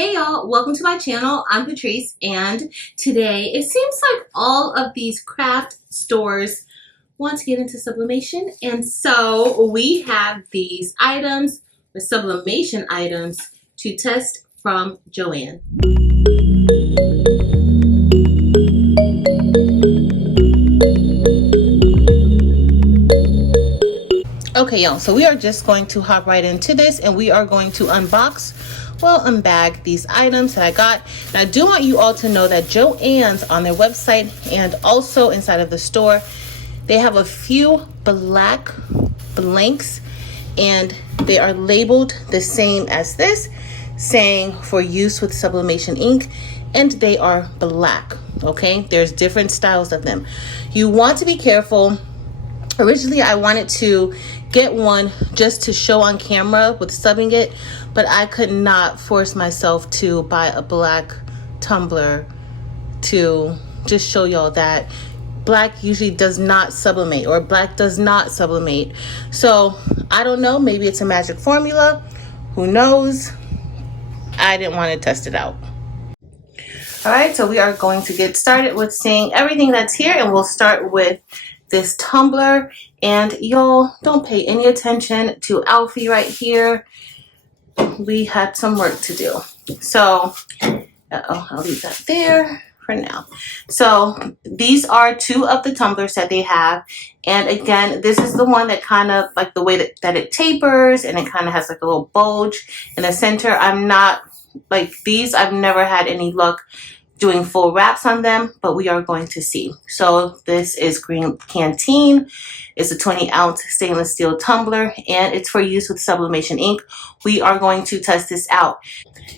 Hey y'all, welcome to my channel. I'm Patrice, and today it seems like all of these craft stores want to get into sublimation, and so we have these items, the sublimation items, to test from Joann. Okay y'all, so we are just going to hop right into this and we are going to unbag these items that I got. And I do want you all to know that Joann's on their website and also inside of the store, they have a few black blanks and they are labeled the same as this, saying for use with sublimation ink, and they are black. Okay, there's different styles of them. You want to be careful. Originally I wanted to get one just to show on camera with subbing it, but I could not force myself to buy a black tumbler to just show y'all that black usually does not sublimate, or black does not sublimate. So I don't know, maybe it's a magic formula, who knows. I didn't want to test it out. All right, so we are going to get started with seeing everything that's here, and we'll start with this tumbler. And y'all, don't pay any attention to Alfie right here. We had some work to do. So, I'll leave that there for now. So these are two of the tumblers that they have. And again, this is the one that kind of like the way that it tapers, and it kind of has like a little bulge in the center. I'm not like these. I've never had any luck doing full wraps on them, but we are going to see. So this is Green Canteen. It's a 20-ounce stainless steel tumbler, and it's for use with sublimation ink. We are going to test this out.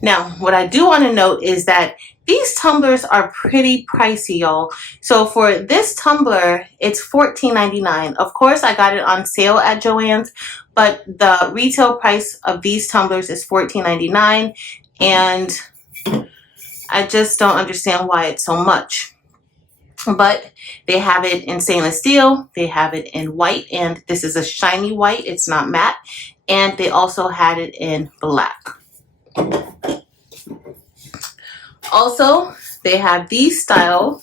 Now, what I do want to note is that these tumblers are pretty pricey, y'all. So for this tumbler, it's $14.99. Of course, I got it on sale at Joann's, but the retail price of these tumblers is $14.99, and I just don't understand why it's so much. But they have it in stainless steel, they have it in white, and this is a shiny white, it's not matte, and they also had it in black. Also, they have these style,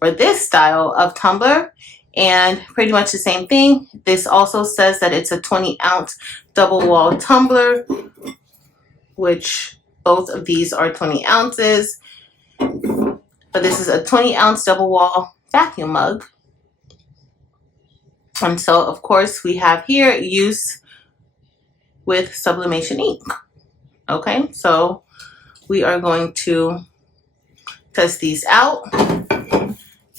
or this style of tumbler, and pretty much the same thing. This also says that it's a 20-ounce double wall tumbler, which both of these are 20 ounces. But this is a 20-ounce double wall vacuum mug. And so, of course, we have here use with sublimation ink. Okay, so we are going to test these out.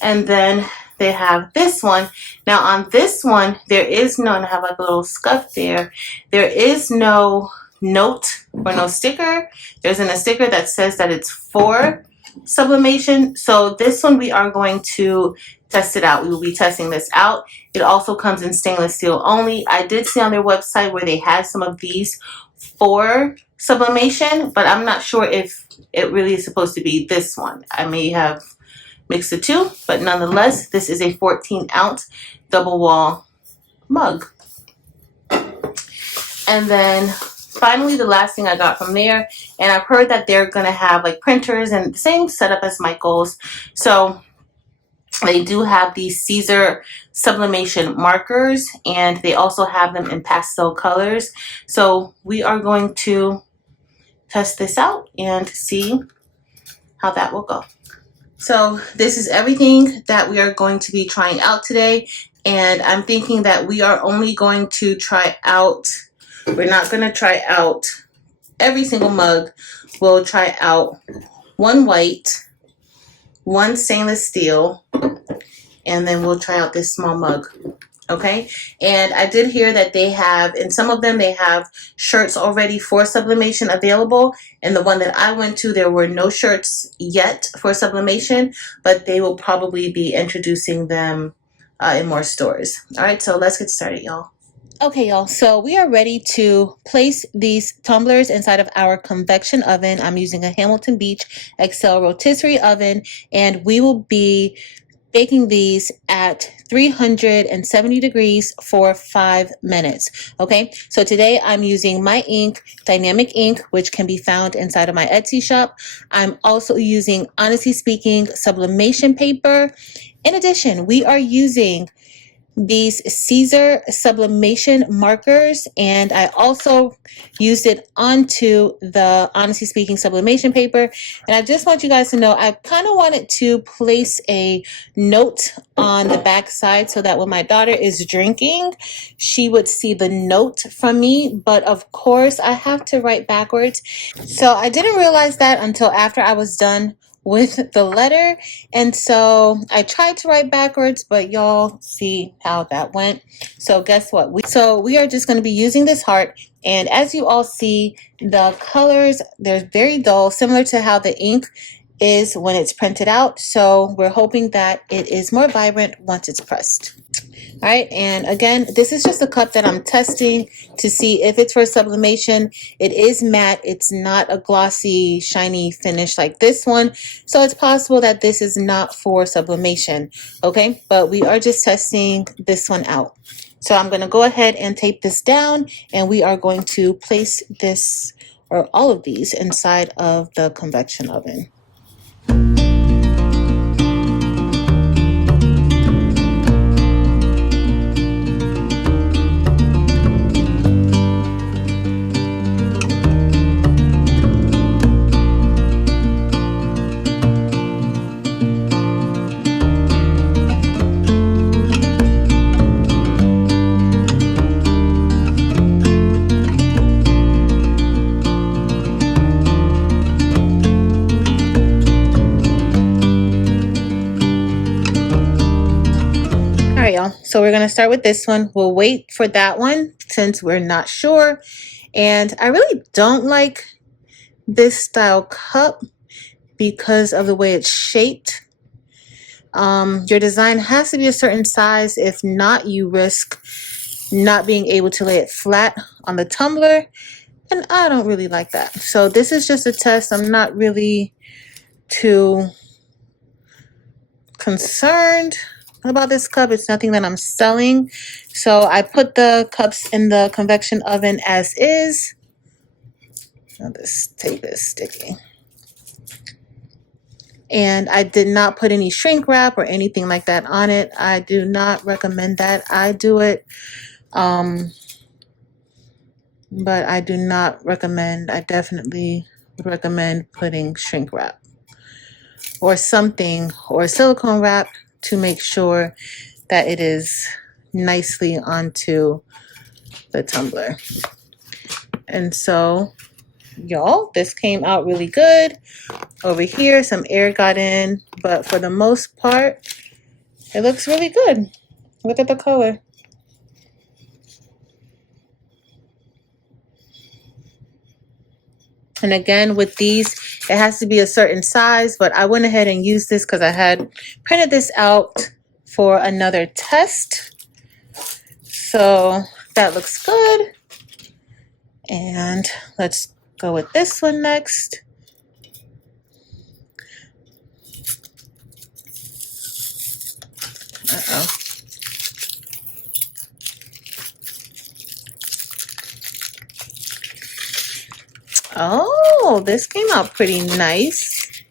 And then they have this one. Now on this one, there is no, and I have like a little scuff there. There is no note or no sticker. There's a sticker that says that it's for sublimation. So this one we are going to test it out. We will be testing this out. It also comes in stainless steel only. I did see on their website where they had some of these for sublimation, but I'm not sure if it really is supposed to be this one. I may have mixed the two, but nonetheless, this is a 14-ounce double wall mug. And then finally, the last thing I got from there, and I've heard that they're going to have like printers and the same setup as Michael's. So they do have these Siser sublimation markers, and they also have them in pastel colors. So we are going to test this out and see how that will go. So this is everything that we are going to be trying out today. And I'm thinking that we are only going to try out, we're not going to try out every single mug. We'll try out one white, one stainless steel, and then we'll try out this small mug. Okay, and I did hear that they have, in some of them, they have shirts already for sublimation available. And the one that I went to, there were no shirts yet for sublimation, but they will probably be introducing them in more stores. All right, so let's get started, y'all. Okay, y'all, so we are ready to place these tumblers inside of our convection oven. I'm using a Hamilton Beach XL rotisserie oven, and we will be baking these at 370 degrees for 5 minutes. Okay, so today I'm using my ink, Dynamic Ink, which can be found inside of my Etsy shop. I'm also using, Honestly Speaking, Sublimation paper. In addition, we are using these Siser sublimation markers, and I also used it onto the Honestly Speaking sublimation paper. And I just want you guys to know, I kind of wanted to place a note on the back side so that when my daughter is drinking, she would see the note from me. But of course, I have to write backwards. So I didn't realize that until after I was done with the letter, and so I tried to write backwards, but y'all see how that went. So guess what? We are just going to be using this heart, and as you all see, the colors, they're very dull, similar to how the ink is when it's printed out. So we're hoping that it is more vibrant once it's pressed. All right, and again, this is just a cup that I'm testing to see if it's for sublimation. It is matte. It's not a glossy, shiny finish like this one. So it's possible that this is not for sublimation, okay? But we are just testing this one out. So I'm going to go ahead and tape this down, and we are going to place this, or all of these, inside of the convection oven. All right, y'all. So we're going to start with this one. We'll wait for that one since we're not sure. And I really don't like this style cup because of the way it's shaped. Your design has to be a certain size. If not, you risk not being able to lay it flat on the tumbler. And I don't really like that. So this is just a test. I'm not really too concerned about this cup. It's nothing that I'm selling. So I put the cups in the convection oven as is. Now this tape is sticky. And I did not put any shrink wrap or anything like that on it. I do not recommend that. I do it. But I do not recommend, I definitely would recommend putting shrink wrap or something, or silicone wrap, to make sure that it is nicely onto the tumbler. And so, y'all, this came out really good. Over here, some air got in, but for the most part, it looks really good. Look at the color. And again, with these, it has to be a certain size, but I went ahead and used this because I had printed this out for another test. So that looks good. And let's go with this one next. Uh-oh. Oh, this came out pretty nice.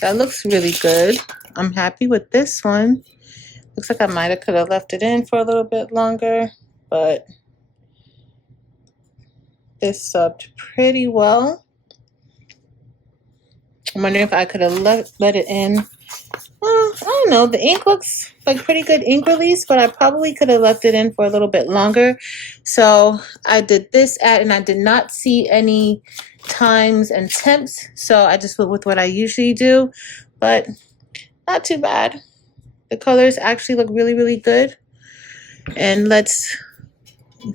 That looks really good. I'm happy with this one. Looks like I might have could have left it in for a little bit longer, but this subbed pretty well. I'm wondering if I could have let it in. I don't know. The ink looks like pretty good ink release, but I probably could have left it in for a little bit longer. So I did this and I did not see any times and temps. So I just went with what I usually do, but not too bad. The colors actually look really, really good. And let's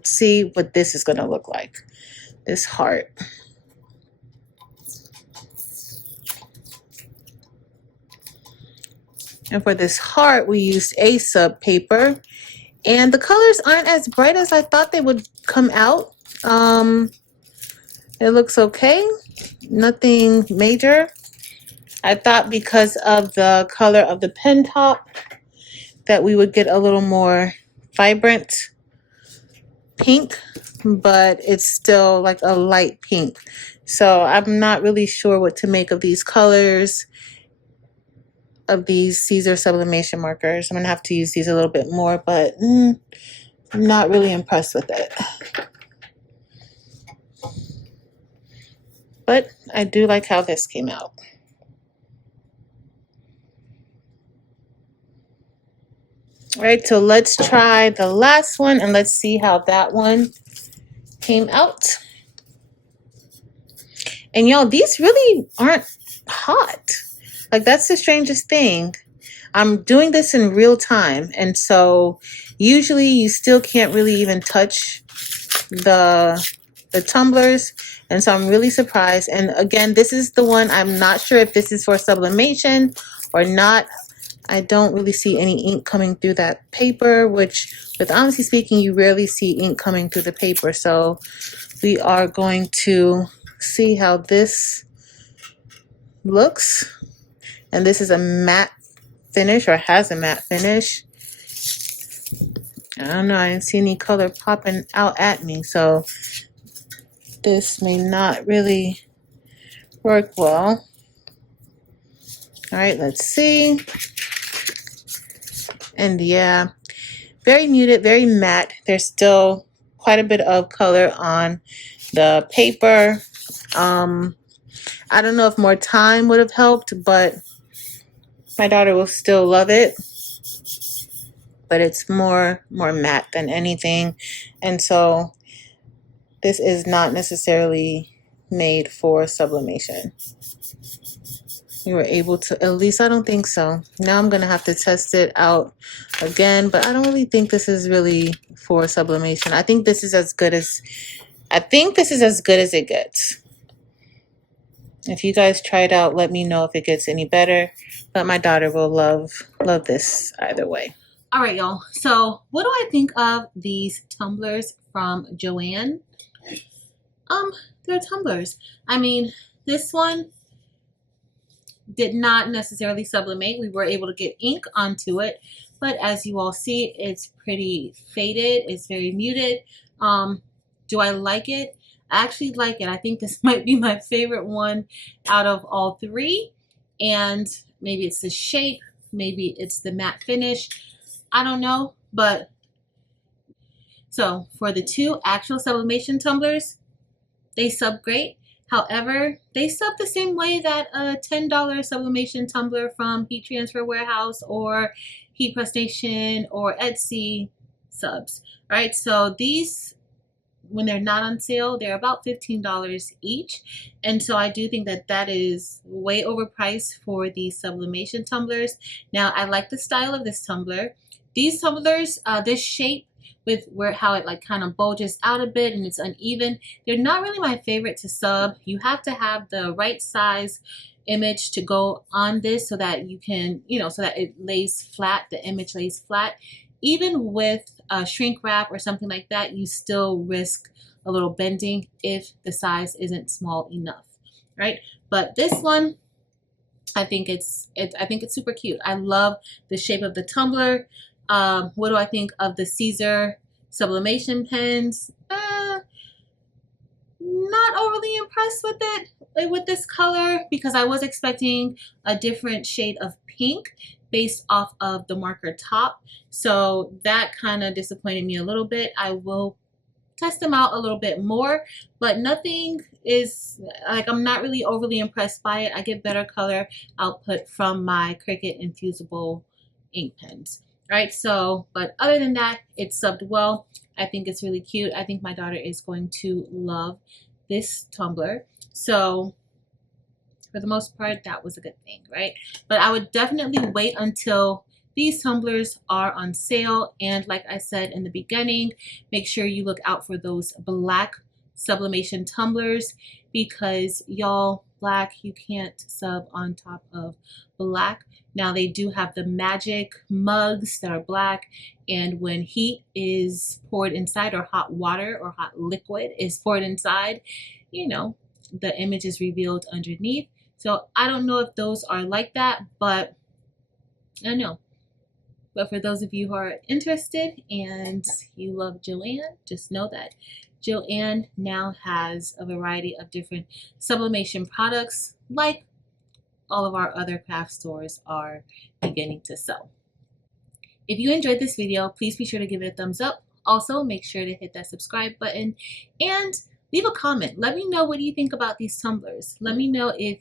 see what this is going to look like. This heart. And for this heart, we used a sub paper. And the colors aren't as bright as I thought they would come out. It looks okay. Nothing major. I thought because of the color of the pen top that we would get a little more vibrant pink, but it's still like a light pink. So I'm not really sure what to make of these colors of these Siser sublimation markers. I'm gonna have to use these a little bit more, but I'm not really impressed with it. But I do like how this came out. All right, so let's try the last one and let's see how that one came out. And y'all, these really aren't hot. Like, that's the strangest thing. I'm doing this in real time, and so usually you still can't really even touch the tumblers, and so I'm really surprised. And again, this is the one, I'm not sure if this is for sublimation or not. I don't really see any ink coming through that paper, which, with honestly speaking, you rarely see ink coming through the paper. So we are going to see how this looks. And this is a matte finish, or has a matte finish. I don't know, I didn't see any color popping out at me, so this may not really work well. All right, let's see. And yeah, very muted, very matte. There's still quite a bit of color on the paper. I don't know if more time would have helped, but my daughter will still love it. But it's more matte than anything. And so this is not necessarily made for sublimation. You were able to, at least I don't think so. Now I'm gonna have to test it out again, but I don't really think this is really for sublimation. I think this is as good as, it gets. If you guys try it out, let me know if it gets any better. But my daughter will love this either way. All right, y'all. So what do I think of these tumblers from Joann? They're tumblers. I mean, this one did not necessarily sublimate. We were able to get ink onto it, but as you all see, it's pretty faded. It's very muted. Do I like it? I actually like it. I think this might be my favorite one out of all three. And maybe it's the shape, maybe it's the matte finish. I don't know, but so for the two actual sublimation tumblers, they sub great. However, they sub the same way that a $10 sublimation tumbler from Heat Transfer Warehouse or Heat Press Station or Etsy subs. All right, so these, when they're not on sale, they're about $15 each. And so I do think that that is way overpriced for these sublimation tumblers. Now, I like the style of this tumbler. These tumblers, this shape, with how it like kind of bulges out a bit and it's uneven, they're not really my favorite to sub. You have to have the right size image to go on this so that you can, so that it lays flat, the image lays flat. Even with shrink wrap or something like that, you still risk a little bending if the size isn't small enough, right? But this one, I think it's super cute. I love the shape of the tumbler. What do I think of the Siser sublimation pens? Not overly impressed with it, with this color, because I was expecting a different shade of pink based off of the marker top. So that kind of disappointed me a little bit. I will test them out a little bit more, but nothing is like, I'm not really overly impressed by it. I get better color output from my CRICUT infusible ink pens. Right, so, but other than that, it's subbed well. I think it's really cute. I think my daughter is going to love this tumbler. So for the most part, that was a good thing, right? But I would definitely wait until these tumblers are on sale. And like I said in the beginning, make sure you look out for those black sublimation tumblers, because y'all, black, you can't sub on top of black. Now they do have the magic mugs that are black, and when heat is poured inside, or hot water or hot liquid is poured inside, the image is revealed underneath. So I don't know if those are like that, but I don't know. But for those of you who are interested and you love Joann, just know that Joann now has a variety of different sublimation products like all of our other craft stores are beginning to sell. If you enjoyed this video, please be sure to give it a thumbs up. Also, make sure to hit that subscribe button and leave a comment. Let me know what you think about these tumblers. Let me know if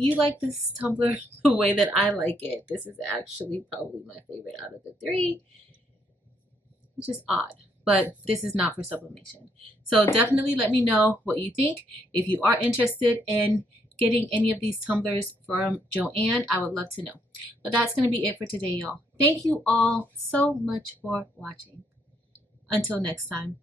you like this tumbler the way that I like it. This is actually probably my favorite out of the three, which is odd, but this is not for sublimation. So definitely let me know what you think. If you are interested in getting any of these tumblers from Joann, I would love to know. But that's going to be it for today, y'all. Thank you all so much for watching. Until next time.